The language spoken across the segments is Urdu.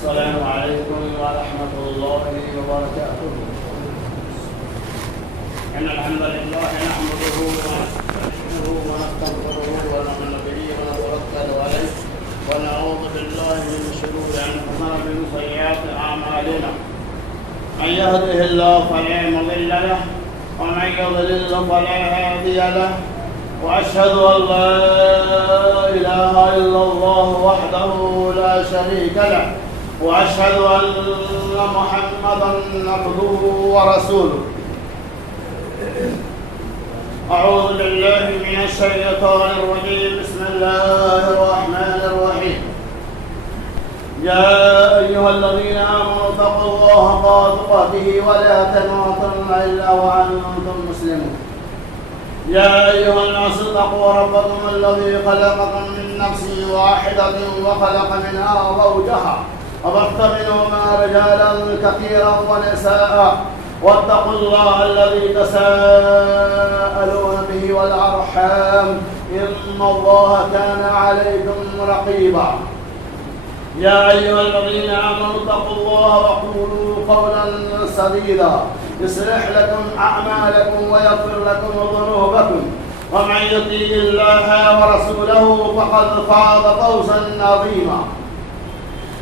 السلام عليكم ورحمة الله وبركاته. إن الحمد لله نحمده ونستعينه ونستغفره ونؤمن به ونتوكل عليه ونعوذ بالله من شرور أنفسنا ومن سيئات أعمالنا. من يهده الله فلا مضل له ومن يضلل فلا هادي له وأشهد أن لا إله إلا الله وحده لا شريك له وأشهد أن محمدًا عبده ورسوله. أعوذ بالله من الشيطان الرجيم. بسم الله الرحمن الرحيم. يا أيها الذين آمنوا اتقوا الله حق تقاته ولا تموتن إلا وأنتم مسلمون. يا أيها الناس اتقوا ربكم الذي خلقكم من نفس واحدة وخلق منها زوجها وبث منهما رجالا كثيرا ونساء واتقوا الله الذي تساءلون به والأرحام إن الله كان عليكم رقيبا. يا أيها الذين آمنوا اتقوا الله وقولوا قولا سديدا يصلح لكم أعمالكم ويغفر لكم ذنوبكم ومن يطع الله ورسوله فقد فاز فوزا عظيما.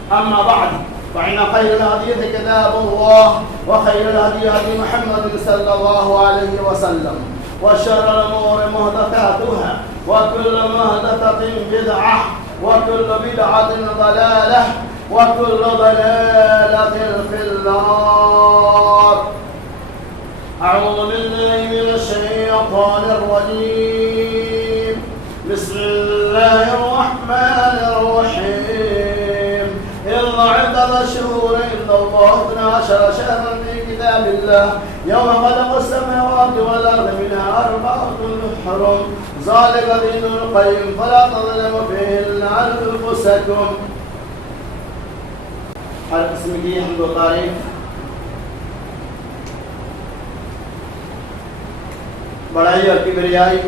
أما بعد فإن خير الحديث كتاب الله وخير الهدي هدي محمد صلى الله عليه وسلم وشر الأمور محدثاتها وكل محدثة بدعة وكل بدعة ضلالة وكل ضلالة في النار. أعوذ بالله من الشيطان الرجيم. بسم الله الرحمن الرحيم. إن عدد الشهور عند الله 12 شهرا في كتاب الله يوم خلق السماوات والأرض منها 4 حرم ذلك دين القيم فلا تظلموا فيهن أنفسكم. ہر قسم کی حمد و تعریف بڑائی اور کبریائی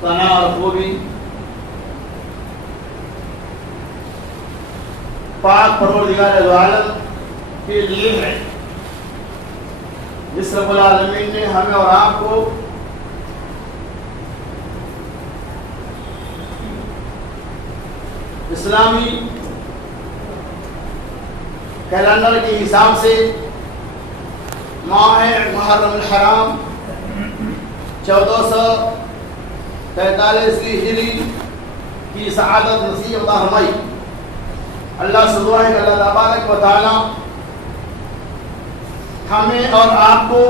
ثنا اور خوبی پاک پروردگار عالم کے لیے ہے، جس رب العالمین نے ہمیں اور آپ کو اسلامی کیلنڈر کے حساب سے ماہ محرم الحرام 1443 ہجری کی سعادت نصیب عطا فرمائی. اللہ سے دعا ہے کہ اللہ تبارک و تعالی ہمیں اور آپ کو،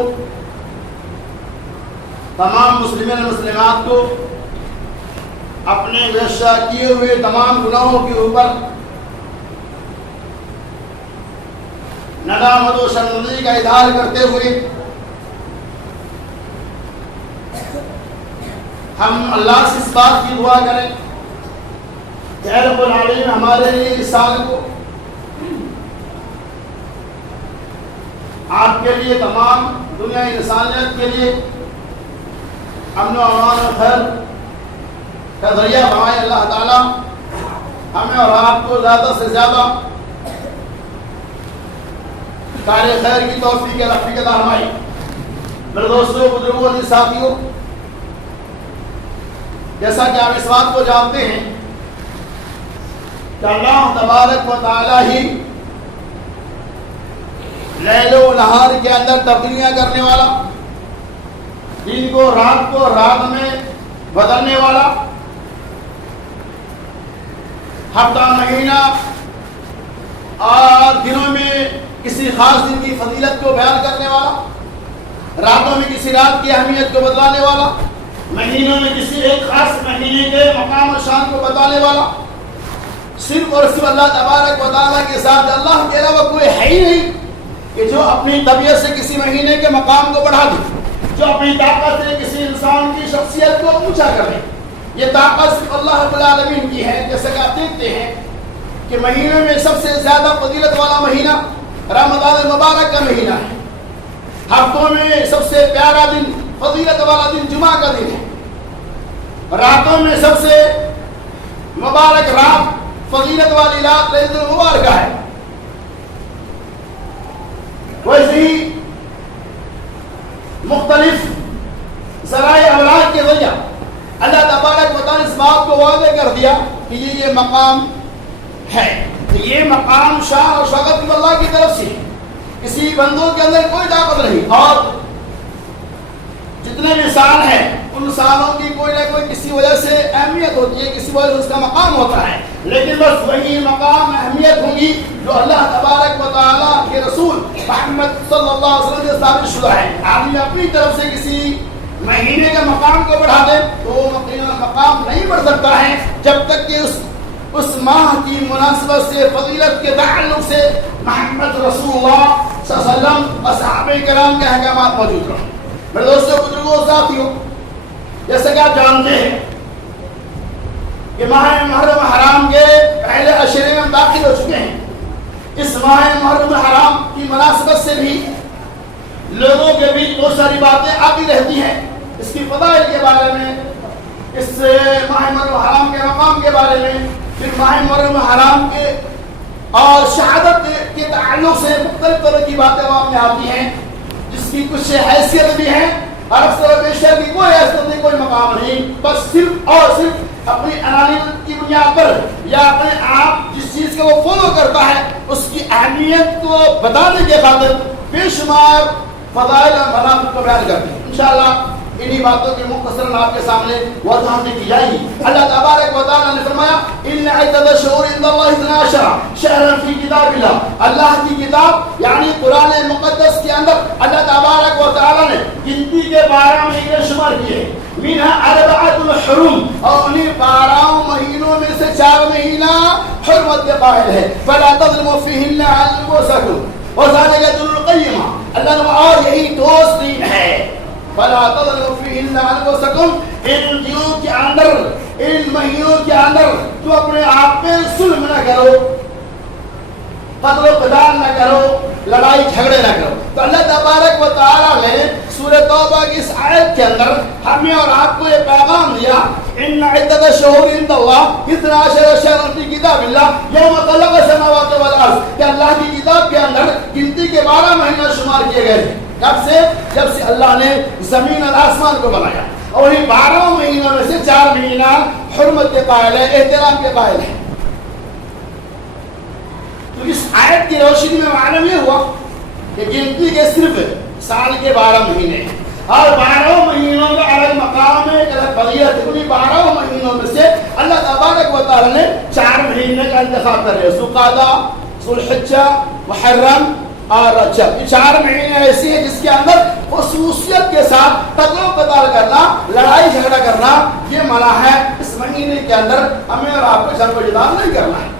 تمام مسلمین و مسلمات کو اپنے گزشتہ کیے ہوئے تمام گناہوں کے اوپر ندامت و شرمندگی کا اظہار کرتے ہوئے ہم اللہ سے اس بات کی دعا کریں کہ اے رب العالمین ہمارے لیے اس سال کو آپ کے لیے، تمام دنیا انسانیت کے لیے امن و امان و خیر کا ذریعہ بنائے. اللہ تعالیٰ ہمیں اور آپ کو زیادہ سے زیادہ کار خیر کی توفیق رفیق عطا فرمائے. میرے دوستوں، بزرگوں اور ساتھیوں، جیسا کہ آپ اس بات کو جانتے ہیں کہ اللہ تبارک و تعالی ہی لیل و نہار کے اندر تبدیلیاں کرنے والا، دن کو رات میں بدلنے والا، ہفتہ مہینہ اور دنوں میں کسی خاص دن کی فضیلت کو بیان کرنے والا، راتوں میں کسی رات کی اہمیت کو بتلانے والا، مہینوں میں کسی ایک خاص مہینے کے مقام و شان کو بتانے والا، صرف اور صرف اللہ تبارک و تعالیٰ کے ساتھ، اللہ کے علاوہ کوئی ہے ہی نہیں کہ جو اپنی طبیعت سے کسی مہینے کے مقام کو بڑھا دے، جو اپنی طاقت سے کسی انسان کی شخصیت کو اونچا کر دے. یہ طاقت صرف اللہ رب العالمین کی ہے. جیسا کہ آپ دیکھتے ہیں کہ مہینوں میں سب سے زیادہ فضیلت والا مہینہ رمضان المبارک کا مہینہ ہے. ہفتوں میں سب سے پیارا دن، فضیلت والا دن جمعہ کا دن ہے. راتوں میں سب سے مبارک رات فضیلت والی رات ليلة المبارکہ ہے. ویسے ہی مختلف ذرائع ابلاغ کے ذریعہ اللہ تبارک و تعالیٰ اس بات کو واضح کر دیا کہ یہ مقام ہے. یہ مقام شان اور شوکت اللہ کی طرف سے ہے. کسی بندوں کے اندر کوئی طاقت نہیں. اور جتنے بھی سال ہیں ان سالوں کی کوئی نہ کوئی کسی وجہ سے اہمیت ہوتی ہے, کسی وجہ سے اس کا مقام ہوتا ہے. لیکن بس وہی مقام اہمیت ہوگی جو اللہ تبارک و تعالیٰ کے رسول محمد صلی اللہ علیہ وسلم سے ثابت شدہ ہے. آدمی اپنی طرف سے کسی مہینے کے مقام کو بڑھا دے تو وہ مقام نہیں بڑھ سکتا ہے جب تک کہ اس ماہ کی مناسبت سے, فضیلت کے تعلق سے محمد رسول اللہ صلی اللہ علیہ وسلم اور صحابہ کرام کے احکامات موجود رہے. میرے دوستوں, بزرگوں, ساتھیوں, جیسا کہ آپ جانتے ہیں کہ ماہ محرم حرام کے پہلے عشرے میں داخل ہو چکے ہیں. اس ماہ محرم حرام کی مناسبت سے بھی لوگوں کے بیچ بہت ساری باتیں آتی رہتی ہیں. اس کی فضائل کے بارے میں, اس ماہ محرم حرام کے مقام کے بارے میں, پھر ماہ محرم حرام کے اور شہادت کے تعلق سے مختلف طرح کی باتیں وہاں میں آتی ہیں جس کی کچھ حیثیت بھی ہے اور اکثر بیشتر کی کوئی حیثیت نہیں, کوئی مقام نہیں. بس صرف اور صرف اپنی انانیت کی بنیاد پر یا اپنے آپ جس چیز کو وہ فالو کرتا ہے اس کی اہمیت کو بتانے کے خاطر بے شمار فضائل اور مناقب کو بیان کرتے ہیں. انشاءاللہ انہی باتوں کی مختصراً آپ کے سامنے وضاحت کی جائے گی. اللہ تبارک و تعالیٰ نے فرمایا ان عدد الشہور عند اللہ 12 شہرا فی کتاب اللہ. اللہ کی کتاب یعنی قرآن مقدس کے اندر اللہ تبارک و تعالیٰ نے گنتی کے 12 مہینے شمار کیے. منها 4 حرم, اور انہیں 12 مہینوں میں سے 4 مہینہ حرمت کے قائل ہے. فلا تظلموا فیہن انفسکم وذلک دین القیمہ. اللہ نے اور یہی دوست دین ہے. فلا تظلموا فیہن انفسکم, ان دنوں کے اندر, ان مہینوں کے اندر تو اپنے آپ میں ظلم نہ کرو, قتل و قتال نہ کرو, لڑائی جھگڑے نہ کرو. تو اللہ تبارک و تعالیٰ نے سورہ توبہ کی اس آیت کے اندر ہمیں اور آپ کو یہ پیغام دیا ان عدت الشہور عند اللہ 12 شہرا فی کتاب اللہ یوم خلق السماوات والارض, کہ اللہ کی کتاب کے اندر گنتی کے 12 مہینہ شمار کیے گئے. کب سے؟ جب سے اللہ نے زمین اور آسمان کو بنایا. اور یہ 12 مہینوں میں سے 4 مہینہ حرمت کے قائل ہے, احترام کے قائل ہے. تو اس آیت کی روشنی میں معلوم یہ ہوا کہ گنتی کے صرف سال کے 12 مہینے اور 12 مہینوں کا الگ مقام ہے, ایک الگ فضیلت ہے. 12 مہینوں میں سے اللہ تبارک و تعالی نے 4 مہینے کا انتخاب کر لیا. ذوالقعدہ, ذوالحجہ, محرم اور رجب. یہ 4 مہینے ایسی ہیں جس کے اندر خصوصیت کے ساتھ قتل و قتال کرنا, لڑائی جھگڑا کرنا یہ منع ہے. اس مہینے کے اندر ہمیں اور آپ کو جنگ و جدال نہیں کرنا ہے.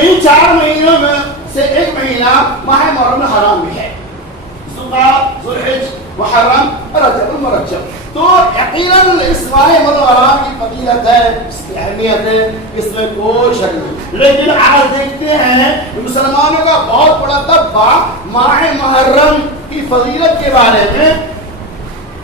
ان 4 مہینوں میں سے ایک مہینہ ماہ محرم حرام بھی ہے. ذوالقعدہ, ذوالحجہ, محرم اور رجب المرجب. تو یقیناً اس ماہ محرم حرام کی فضیلت ہے, اس کی اہمیت ہے, اس میں کوئی شک نہیں. لیکن آج دیکھتے ہیں مسلمانوں کا بہت بڑا طبقہ ماہ محرم کی فضیلت کے بارے میں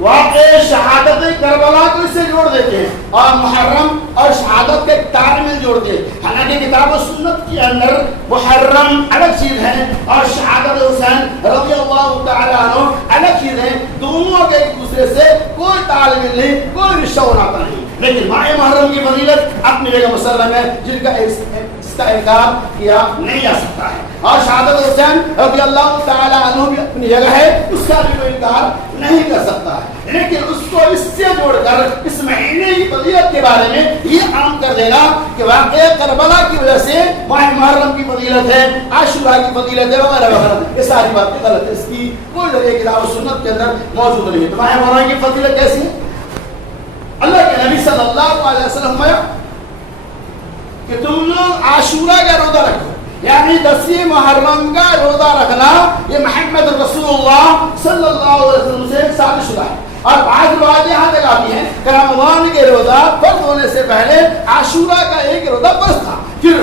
واقع شہادت کربلا کو اس سے جوڑ دیتے ہیں اور محرم اور شہادت کے تال جوڑتے ہیں. حالانکہ کتاب و سنت کے اندر محرم الگ چیز ہے اور شہادت حسین رضی اللہ تعالیٰ عنہ الگ چیز ہے. دونوں کے ایک دوسرے سے کوئی تال میل نہیں, کوئی رشتہ ناتا نہیں. لیکن ماہ محرم کی فضیلت اپنی جگہ مسلم ہے جس کا انکار کیا نہیں جا سکتا ہے. اور شہادت حسین رضی اللہ تعالیٰ عنہ بھی اپنی جگہ ہے, اس کا بھی کوئی انکار نہیں کر سکتا ہے. لیکن اس کو اس سے جوڑ کر اس مہینے کی فضیلت کے بارے میں یہ عام کر دینا کہ واقعہ کربلا کی وجہ سے ماہ محرم کی فضیلت ہے, عاشورہ کی فضیلت ہے وغیرہ وغیرہ, یہ ساری باتیں غلط ہے. اس کی کوئی ذریعہ کتاب و سنت کے اندر موجود نہیں ہے. تو ماہ محرم کی فضیلت کیسی ہے؟ اللہ کے نبی صلی اللہ علیہ وسلم نے کہ تم لوگ عاشورہ کا روزہ رکھو, یعنی 10 محرم کا روزہ رکھنا یہ محمد رسول اللہ صلی اللہ علیہ وسلم سے ثابت شدہ ہے. اور بعض روایتیں یہاں تک آتی ہیں کہ رمضان کے روزہ فرض ہونے سے پہلے عاشورہ کا ایک روزہ فرض تھا, پھر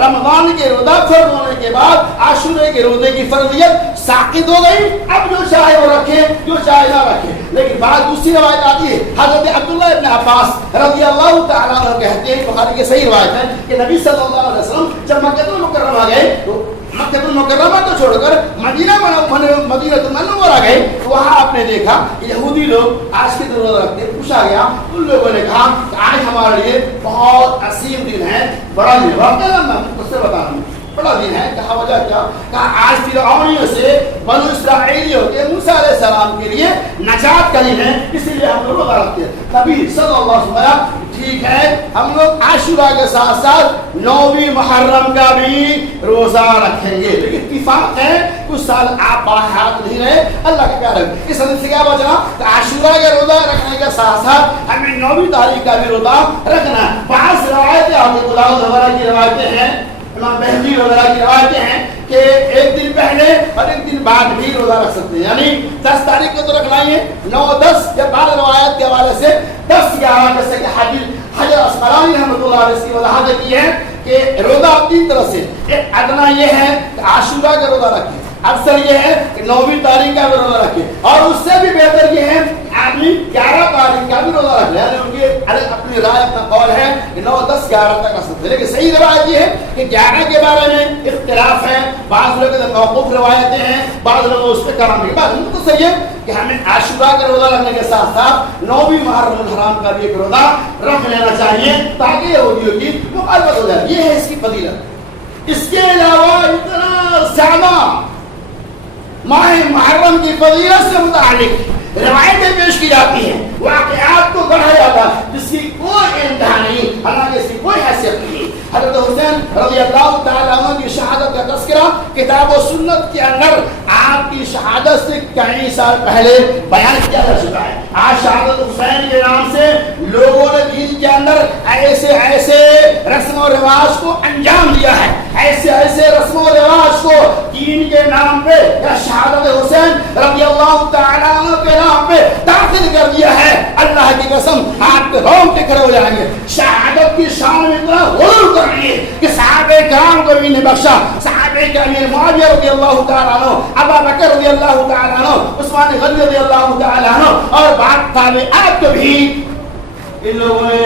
رمضان کے روزہ فرض ہونے کے بعد عاشورہ کے روزے کی فرضیت ساقط ہو گئی. اب جو چاہے وہ رکھے, جو چاہے نہ رکھے. لیکن بعض دوسری روایت آتی ہے حضرت عبداللہ ابن عباس رضی اللہ تعالیٰ عنہ کہتے ہیں، بخاری کی صحیح روایت ہے کہ نبی صلی اللہ علیہ وسلم جب مکہ المکرمہ گئے تو مکہ المکرمہ کو چھوڑ کر مدینہ منورہ گئے تو وہاں آپ نے دیکھا کہ یہودی لوگ آج کے دن روزہ رکھتے ہیں. پوچھا گیا ان لوگوں نے کہا کہ آج ہمارے لیے بہت عظیم دن ہے، بڑا دن ہے. واقعہ میں اس سے بتا رہا ہوں بڑا دن ہے. کہا وجہ کیا؟ کہا آج فرعونیوں سے بنو اسرائیلیوں کے موسیٰ علیہ السلام کے لیے نجات کا دن ہے، اسی لیے ہم لوگ روزہ رکھتے ہیں. نبی صلی اللہ علیہ وسلم ٹھیک ہے ہم لوگ عاشورہ کے ساتھ ساتھ 9ویں محرم کا بھی روزہ رکھیں گے. لیکن اتفاق ہے کچھ سال آپ باحیات نہیں رہے، اللہ کے پیارے. اس حدیث سے کیا بچنا کہ عاشورہ کا روزہ رکھنے کے ساتھ ساتھ ہمیں 9ویں تاریخ کا بھی روزہ رکھنا. بعض روایتیں ابو داؤد وغیرہ کی روایتیں ہیں، امام بہقی وغیرہ کی روایتیں ہیں کہ ایک دن پہلے اور ایک دن بعد بھی روزہ رکھ سکتے ہیں. یعنی 10 تاریخ کو تو رکھنا ہی ہے، 9 10 یا بعض روایت کے حوالے سے 10 11 جیسے کہ حجر اسقلانی رحمۃ اللہ علیہ کی وضاحت کی ہے کہ روزہ 3 طرح سے. ایک ادنا یہ ہے کہ عاشورہ کا روزہ رکھیں، اکثر یہ ہے کہ 9ویں تاریخ کا بھی روزہ رکھے، اور اس سے بھی بہتر یہ ہے آدمی 11 تاریخ کا بھی روزہ رکھ لے. یعنی ان کی اپنی رائے اپنا قول ہے کہ 9 10 11 تک رکھ سکتے ہیں. لیکن صحیح روایت یہ ہے کہ 11 کے بارے میں اختلاف ہے. بعض لوگ موقوف روایتیں ہیں، بعض لوگ اس پہ کلام. بات تو صحیح ہے کہ ہمیں عاشورہ کا روزہ رکھنے کے ساتھ ساتھ 9ویں محرم الحرام کا بھی ایک روزہ رکھ لینا چاہیے تاکہ یہودیوں کی مخالفت ہو جائے. یہ ہے اس کی فضیلت. اس کے علاوہ اتنا زیادہ ماہ محرم کی فضیلت سے متعلق روایتیں پیش کی جاتی ہیں، واقعات کو گڑھا جاتا ہے جس کی کوئی انتہا نہیں، حالانکہ اس کی کوئی حیثیت نہیں. حضرت حسین رضی اللہ تعالیٰ عنہ کی شہادت کا تذکرہ کتاب و سنت کے اندر آپ کی شہادت سے کئی سال پہلے بیان کیا جا چکا ہے. آج شہادت حسین کے نام سے لوگوں نے دین کے اندر ایسے ایسے رسم و رواج کو انجام دیا ہے، ایسے ایسے رسم و رواج کو دین کے نام پہ یا شہادت حسین رضی اللہ تعالیٰ عنہ کے نام پہ داخل کر دیا ہے. اللہ کی قسم آپ کے رونگٹے کھڑے ہو جائیں گے. شہادت کی شان میں اتنا غرور کر لیے کہ صحابہ کرام کو بھی نے بخشا. صحابہ کے امیر معاویہ رضی اللہ تعالیٰ عنہ، ابو بکر رضی اللہ تعالیٰ عنہ، عثمان غنی رضی اللہ تعالیٰ عنہ اور بعد تابعات کو بھی ان لوگوں نے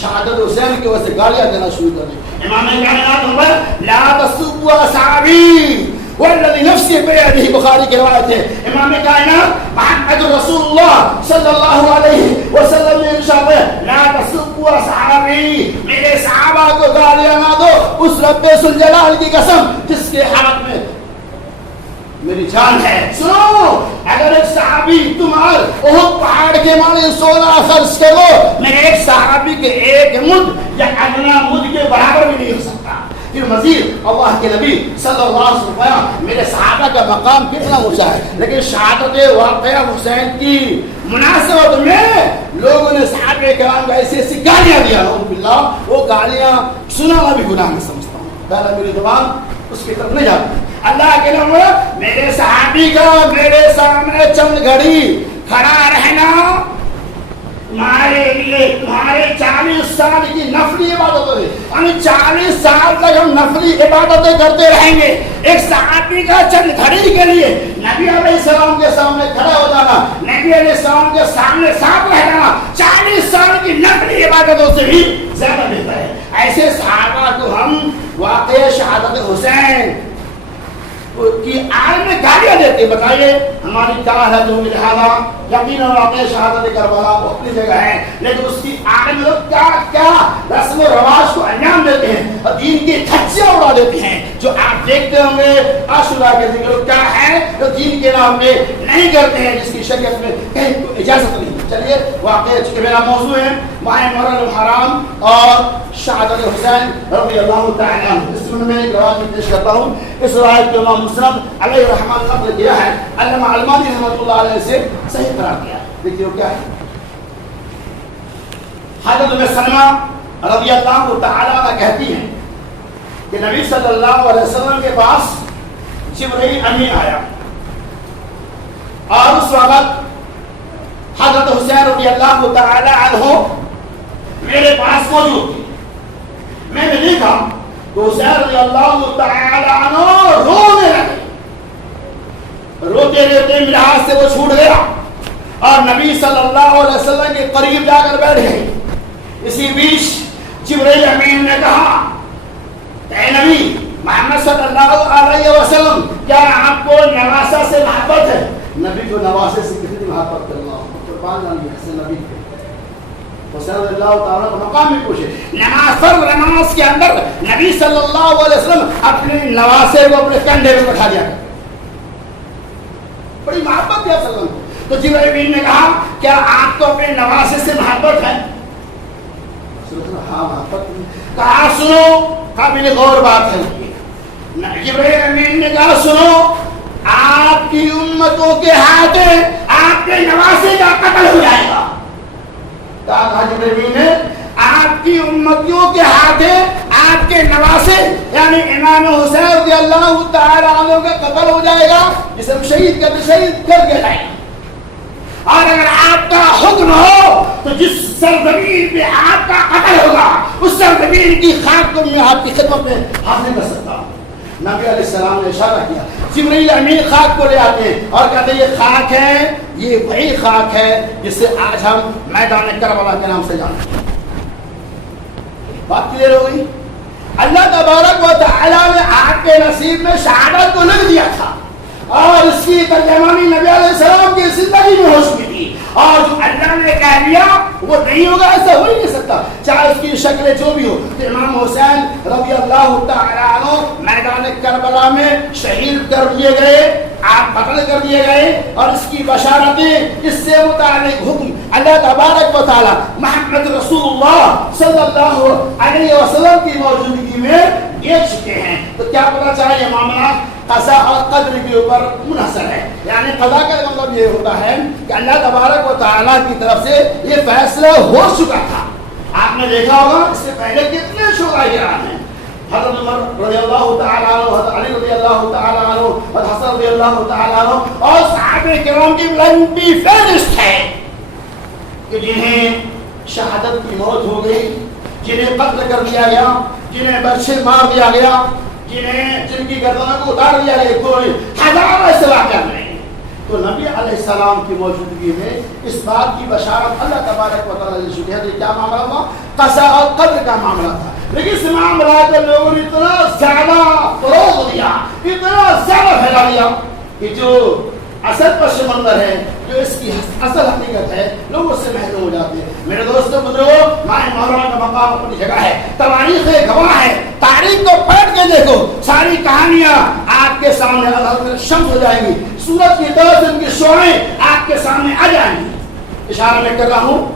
شہادت حسین کی وجہ سے گالیاں دینا شروع کر دی. امام کائنات عمر لا تسبوا اصحابی والذی نفسی بیدہ، بخاری کی روایت ہے. امام کائنات محمد رسول اللہ صلی اللہ علیہ وسلم نے ارشاد ہے لا تسبوا اصحابی، میرے صحابہ کو گالیاں نہ دو، اس رب ذوالجلال کی قسم جس کے ہاتھ میں میری جان ہے. سنو، اگر ایک صحابی تمہارے احد پہاڑ کے مانے سونا خرچ کرو، میں ایک صحابی کے ایک مد یا ادنا مد کے برابر بھی نہیں ہو سکتا. پھر مزید اللہ کے نبی صلی اللہ علیہ وسلم میرے صحابہ کا مقام کتنا اونچا ہے، لیکن شہادت واقعہ حسین کی مناسبت میں لوگوں نے صحابہ کرام کو ایسی ایسی گالیاں دیا. باللہ وہ گالیاں سنانا بھی گناہ میں سمجھتا ہوں. پہلے میری زبان اس کی طرف نہیں جاتی. اللہ کے نام میرے صحابی کا میرے سامنے چند گھڑی کھڑا رہنا تمہارے لیے تمہارے 40 سال کی نفلی عبادتوں ہے. ہم 40 سال تک ہم نفلی عبادتیں کرتے رہیں گے. ایک صحابی کا چند گھڑی کے لیے نبی علیہ السلام کے سامنے کھڑا ہو جانا، نبی علیہ السلام کے سامنے ساتھ رہنا 40 سال کی نفلی عبادتوں سے بھی زیادہ بہتر ہے. ایسے صحابہ کو ہم واقع شہادت حسین کی آڑ میں گالیاں دیتے. بتائیے ہماری کیا ہے جو لہٰذا یقیناً واقع شہادت کربلا وہ اپنی جگہ ہے، لیکن اس کی آڑ میں لوگ کیا کیا رسم و رواج کو انجام دیتے ہیں اور دین کی دھجیاں اڑا دیتے ہیں. جو آپ دیکھتے ہوں گے عاشورہ کے دن لوگ کیا ہے جو دین کے نام پہ نہیں کرتے ہیں، جس کی شریعت میں کہیں اجازت نہیں. چلیے واقع چونکہ میرا موضوع ہے ماہ محرم الحرام اور شہادت حسین رضی اللہ تعالیٰ عنہ. اس میں ایک روایت پیش کرتا ہوں. اس روایت کو امام مسلم علیہ الرحمن نقل کیا ہے، علامہ المانی رحمۃ اللہ علیہ سے صحیح قرار دیا. دیکھیے وہ کیا ہے. حضرت ام سلمہ رضی اللہ تعالیٰ عنہ کہتی ہیں کہ نبی صلی اللہ علیہ وسلم کے پاس جبرائیل امین آیا اور اس وقت حضرت حسین رضی اللہ تعالی عنہ میرے پاس موجود تھے. میں نے دیکھا تو حسین رضی اللہ تعالی عنہ رونے لگے. روتے روتے میرے ہاتھ سے وہ چھوٹ گیا اور نبی صلی اللہ علیہ وسلم کے قریب جا کر بیٹھ گئے. اسی بیچ جبرائیل امین نے کہا اے نبی محمد صلی اللہ علیہ وسلم کیا آپ کو نواسہ سے محبت ہے؟ نبی کو نواسے سے کتنی محبت کرنا قربان جانیے حسن نبی کے حسین رضی اللہ تعالیٰ کا مقام بھی پوچھے. نماز کے اندر نبی صلی اللہ علیہ وسلم اپنے نواسے کو اپنے کندھے میں بٹھا دیا کرتے, بڑی محبت ہے وسلم کو. تو جبرائیل نے کہا کیا آپ کو اپنے نواسے سے محبت ہے؟ ہاں محبت. کہا سنو قابل غور بات ہے. جبرائیل امین نے کہا سنو آپ کی امتوں کے ہاتھ آپ کے نواسے کا قتل ہو جائے گا. کہا جبرائیل نے آپ کی امتیوں کے ہاتھ آپ کے نواسے یعنی امام حسین رضی اللہ تعالی عنہ کا قتل ہو جائے گا, جسے ہم شہید کر دیا جائے گا. اور اگر آپ کا حکم ہو تو جس سرزمین پہ آپ کا قتل ہوگا اس سرزمین کی خاک کو میں آپ کی خدمت میں حاضر کر سکتا ہوں. نبی علیہ السلام نے اشارہ کیا. جبرائیل امین خاک کو لے آتے ہیں اور کہتے ہیں یہ خاک ہے, یہ وہی خاک ہے جس سے آج ہم میدان کربلا کے نام سے جانتے ہیں. بات کلیئر ہو گئی. اللہ تبارک و تعالی نے آپ کے نصیب میں شہادت کو لکھ دیا تھا اور اس کی ترجمانی نبی علیہ السلام کی زندگی میں ہو چکی تھی, اور جو اللہ نے کہہ دیا وہ نہیں ہوگا ایسا ہو ہی نہیں سکتا, چاہے اس کی شکل جو بھی ہو. تو امام حسین رضی اللہ تعالی عنہ میدان کربلا میں شہید کر دیے گئے, آپ قتل کر دیے گئے, اور اس کی بشارتیں اس سے متعلق حکم اللہ تبارک و تعالی محمد رسول اللہ صلی اللہ علیہ وسلم کی موجودگی میں دے چکے ہیں. تو کیا پتہ چلا یہ معاملہ قضاء اور قدر کے اوپر منحصر ہے. یعنی قضاء کا مطلب یہ ہوتا ہے کہ اللہ تبارک و تعالیٰ کی طرف سے یہ فیصلہ ہو چکا تھا. آپ نے دیکھا ہوگا اس سے پہلے کتنے شہداء کرام ہیں, حضرت عمر رضی اللہ تعالیٰ عنہ, حضرت علی رضی اللہ تعالیٰ عنہ, حضرت حسن رضی اللہ تعالیٰ عنہ, اور صحابہ کرام کی لمبی فہرست ہے کہ جنہیں شہادت کی موت ہو گئی, جنہیں قتل کر دیا گیا, جنہیں برچھے مار دیا گیا, جن کی گردنوں کو اتار دیا گیا, کوئی ہزاروں ایسے واقعات نہیں. تو نبی علیہ السلام کی موجودگی میں اس بات کی بشارت اللہ تبارک و تعالیٰ نے شکریہ. کیا معاملہ تھا؟ قضاء اور قدر کا معاملہ تھا. لیکن اس معاملہ کو لوگوں نے اتنا زیادہ فروغ دیا, اتنا زیادہ پھیلا دیا کہ جو اصل پس منظر ہے, جو اس کی اصل حقیقت ہے, لوگ اس سے محروم ہو جاتے ہیں. میرے دوستوں بزرگوں, ماہ محرم کا مقام اپنی جگہ ہے, تاریخ گواہ ہے. تاریخ کو پلٹ کے دیکھو, ساری کہانیاں آپ کے سامنے شمس ہو جائیں گی, سورج کی طرف ان کی شعاعیں آپ کے سامنے آ جائیں گی. اشارہ میں کر رہا ہوں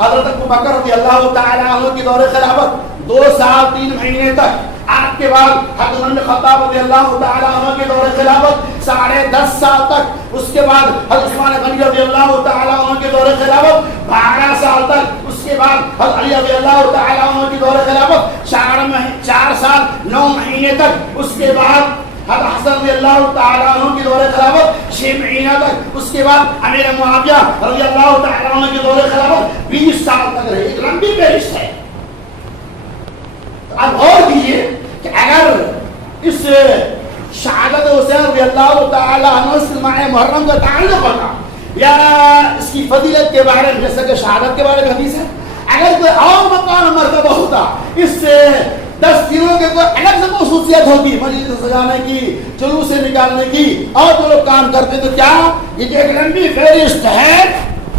حضرت ابوبکر رضی اللہ تعالی عنہ کی دور خلافت 2 سال 3 مہینے تک, آپ کے بعد حضرت عمر بن خطاب رضی اللہ تعالی عنہ کی دور خلافت 10.5 سال تک, اس کے بعد حضرت عثمان غنی رضی اللہ تعالی عنہ کی دور خلافت 12 سال تک, اس کے بعد حضرت علی رضی اللہ تعالی عنہ کی دور خلافت 4 سال 9 مہینے تک, اس کے بعد حضرت حسن رضی اللہ تعالی عنہ کی دور خلافت 6 مہینہ تک, اس کے بعد امیر معاویہ رضی اللہ تعالی عنہ کی دور خلافت 20 سال تک رہی. ایک لمبی فہرست ہے. اب غور کیجیے کہ اگر اس شہادت حسین رضی اللہ تعالی عنہ سے ماہ محرم کا تعلق ہوتا یا اس کی فضیلت کے بارے میں, جیسا کہ شہادت کے بارے میں حدیث ہے, اگر کوئی اور مقام مرتبہ ہوتا, اس سے 10 دنوں کے کوئی الگ سے خصوصیت ہوتی, مسجد سجانے کی, جلوس سے نکالنے کی, اور جو لوگ کام کرتے, تو کیا یہ ایک لمبی فہرست ہے,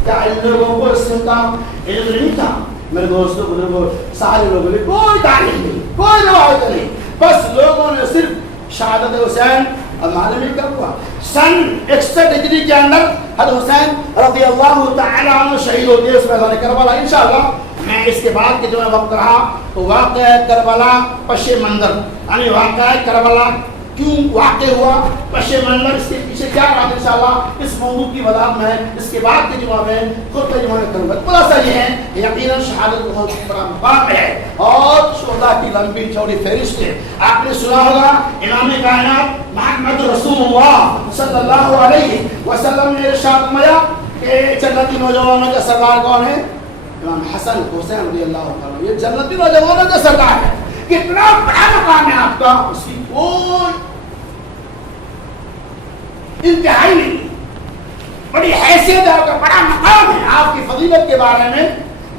کیا ان لوگوں کو اس کا علم نہیں تھا؟ میرے دوستوں بزرگوں, سارے لوگوں نے کوئی تاریخ نہیں, کوئی روایت نہیں, بس لوگوں نے صرف شہادت حسین اور معلوم ہی کب ہوا. سن 61 ہجری کے اندر حضرت حسین رضی اللہ تعالی عنہ شہید ہوتے ہیں اس میدان کربلا. انشاءاللہ میں اس کے بعد کے جو میں وقت رہا تو واقعہ کربلا پش منظر, یعنی واقعہ کربلا کیوں واقع ہوا, پش منظر, اس کے پیچھے کیا رہا, انشاءاللہ اس موضوع کی وضاحت میں اس کے بعد کے جمعہ میں خود ترجمہ کروں گا. خلاصہ یہ ہے کہ یقیناً شہادت بہت بڑا مقام ہے اور شہداء کی لمبی چوڑی فہرست ہے. آپ نے سنا ہوگا امام کائنات محمد رسول اللہ صلی اللہ علیہ وسلم نے ارشاد فرمایا کہ جنتی نوجوانوں کا سردار کون ہے؟ امام حسن حسین رضی اللہ عنہ. یہ جنتی نوجوانوں کا سردار ہے. کتنا بڑا مقام ہے آپ کا, اس کی کوئی انتہائی نہیں. بڑی حیثیت ہے، آپ کا بڑا مقام ہے، آپ کی فضیلت کے بارے میں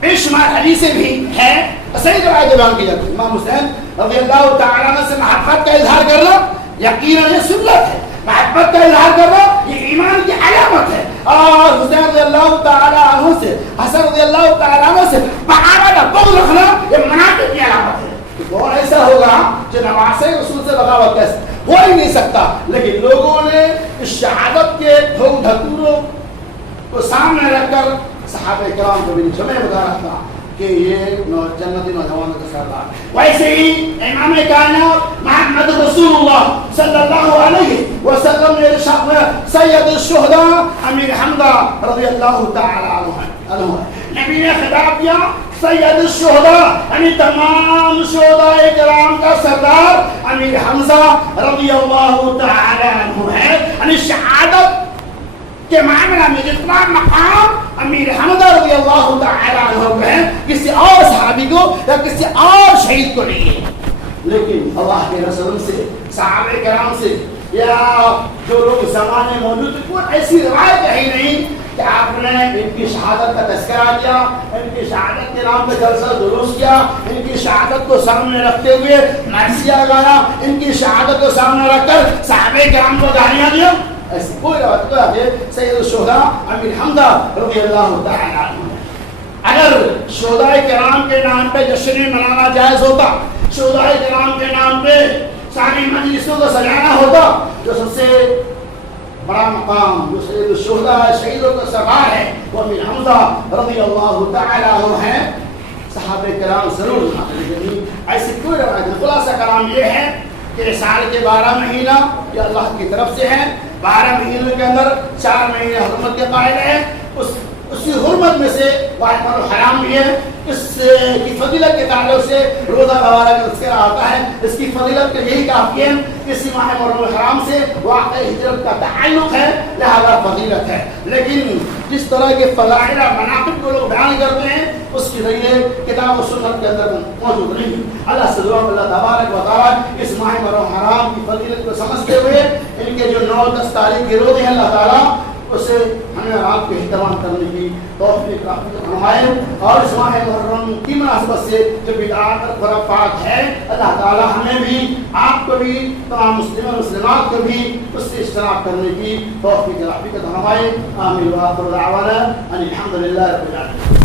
بے شمار حدیثیں بھی ہیں، صحیح روایتیں بیان کی جاتی ہیں۔ امام حسین رضی اللہ تعالیٰ عنہ سے محبت کا اظہار کرنا یقیناً یہ سنت ہے، محبت کا اظہار کرنا یہ ایمان کی علامت ہے، اور حسین رضی اللہ تعالیٰ عنہ سے، حسن رضی اللہ تعالیٰ عنہ سے بغاوت بغض رکھنا یہ منافق کی علامت ہے۔ کون ایسا ہوگا جو نواز رسول سے بغاوت کیسے ہو ہی نہیں سکتا، لیکن لوگوں نے اس شہادت کے دھوم دھتوروں کو سامنے رکھ کر صحابہ کرام کو بھی جمع بتا رکھا کہ یہ جنتی نوجوانوں کا سردار۔ ویسے ہی امام کائنات محمد رسول اللہ صلی اللہ علیہ وسلم نے ارشاد میں سید الشہداء امیر حمزہ رضی اللہ تعالی عنہ، نبی نے خطاب کیا سید الشہداء یعنی تمام شہداء کرام کا سردار امیر حمزہ رضی اللہ تعالی عنہ ہے، یعنی شہادت کے معاملہ میں جتنا مقام امیر حمزہ رضی اللہ تعالی عنہ ہے کسی اور صحابی کو یا کسی اور شہید کو نہیں ہے۔ لیکن اللہ کے رسول سے، صحابہ کرام سے یا جو لوگ زمانے موجود ہیں، کوئی ایسی روایت ہے ہی نہیں کہ آپ نے ان کی شہادت کا تذکرہ کیا، ان کی شہادت کے نام پہ جلسہ جلوس کیا، ان کی شہادت کو سامنے رکھتے ہوئے مرثیہ گایا، ان کی شہادت کو سامنے رکھ کر صحابہ کرام کو گالیاں دیا، ایسی کوئی روایت نہیں ہے۔ سید الشہداء امیر حمزہ رضی اللہ تعالی عنہ، اگر شہداء کرام کے نام پہ جشن منانا جائز ہوتا، شہداء کرام کے نام پہ ساری مجلسوں کو سجانا ہوتا، جو سب سے بڑا مقام جو سید الشہداء شہیدوں کا سردار ہے وہ امیر حمزہ رضی اللہ تعالی عنہ ہے، صحابہ کرام ضرور لیکن ایسی کوئی روایت نہیں۔ خلاصہ کلام یہ ہے کہ سال کے 12 مہینہ یہ اللہ کی طرف سے ہے، 12 مہینوں کے اندر 4 مہینے حرمت کے قائل ہیں، اسی حرمت میں سے واحد الحرام بھی ہے، اس کی فضیلت کے تعلق سے روزہ مبارک کا تذکرہ آتا ہے، اس کی فضیلت کے یہی کافی ہے کہ اسی ماہ محرم الحرام سے واقع ہجرت کا تعلق ہے، لہذا فضیلت ہے۔ لیکن جس طرح کے فضائل مناقب کو لوگ بیان کرتے ہیں اس کی دلیل کتاب و سنت کے اندر موجود نہیں ہے۔ اللہ سے دعا اللہ تبارک و تعالی اس ماہ محرم الحرام کی فضیلت کو سمجھتے ہوئے ان کے جو 9-10 تاریخ کے روزے ہیں اللہ تعالیٰ اسے ہمیں اور آپ کے اہتمام کرنے کی توفیق فرمائے، اور اس ماہ محرم کی مناسبت سے جو بدعات اور خرافات ہے اللہ تعالی ہمیں بھی، آپ کو بھی، تمام مسلم اور مسلمات کو بھی اس سے اجتناب کرنے کی توفیق فرمائے۔ آمین۔ وآخر دعوانا ان الحمد للہ رب العالمین۔